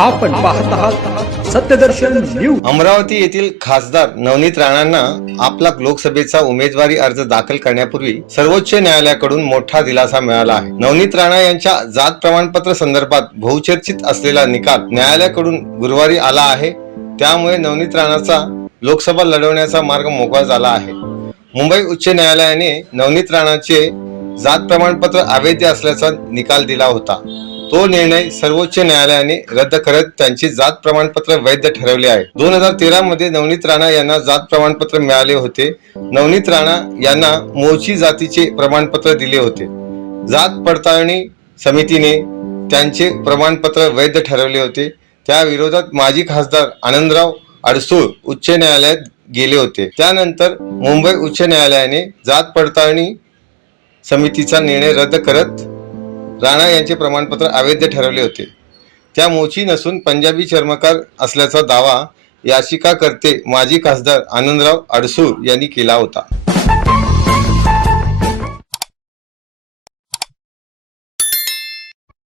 आपण पाहत आहात सत्यदर्शन न्यूज. अमरावती येथील खासदार नवनीत राणांना आपला लोकसभेचा उमेदवारी अर्ज दाखल करण्यापूर्वी सर्वोच्च न्यायालयाकडून मोठा दिलासा मिळाला आहे. नवनीत राणा यांच्या जात प्रमाणपत्र संदर्भात बहुचर्चित असलेला निकाल न्यायालयाकडून गुरुवारी आला आहे. त्यामुळे नवनीत राणाचा लोकसभा लढवण्याचा मार्ग मोकळा झाला आहे. मुंबई उच्च न्यायालयाने नवनीत राणाचे जात प्रमाणपत्र अवैध असल्याचा निकाल दिला होता. तो निर्णय सर्वोच्च न्यायालयाने रद्द करत त्यांचे जात प्रमाणपत्र वैध ठरवले आहे. दोन हजार तेरा मध्ये नवनीत राणा यांना जात प्रमाणपत्र मिळाले होते. नवनीत राणा यांना मोची जातीचे प्रमाणपत्र दिले होते. जात पडताळणी समितीने त्यांचे प्रमाणपत्र वैध ठरवले होते. त्या विरोधात माजी खासदार आनंदराव अडसूळ उच्च न्यायालयात गेले होते. त्यानंतर मुंबई उच्च न्यायालयाने जात पडताळणी समितीचा निर्णय रद्द करत राणा यांचे प्रमाणपत्र अवैध ठरवले होते. त्या मोची नसून पंजाबी चर्मकार असल्याचा दावा याचिकाकर्ते माजी खासदार आनंदराव अडसूळ यांनी केला होता.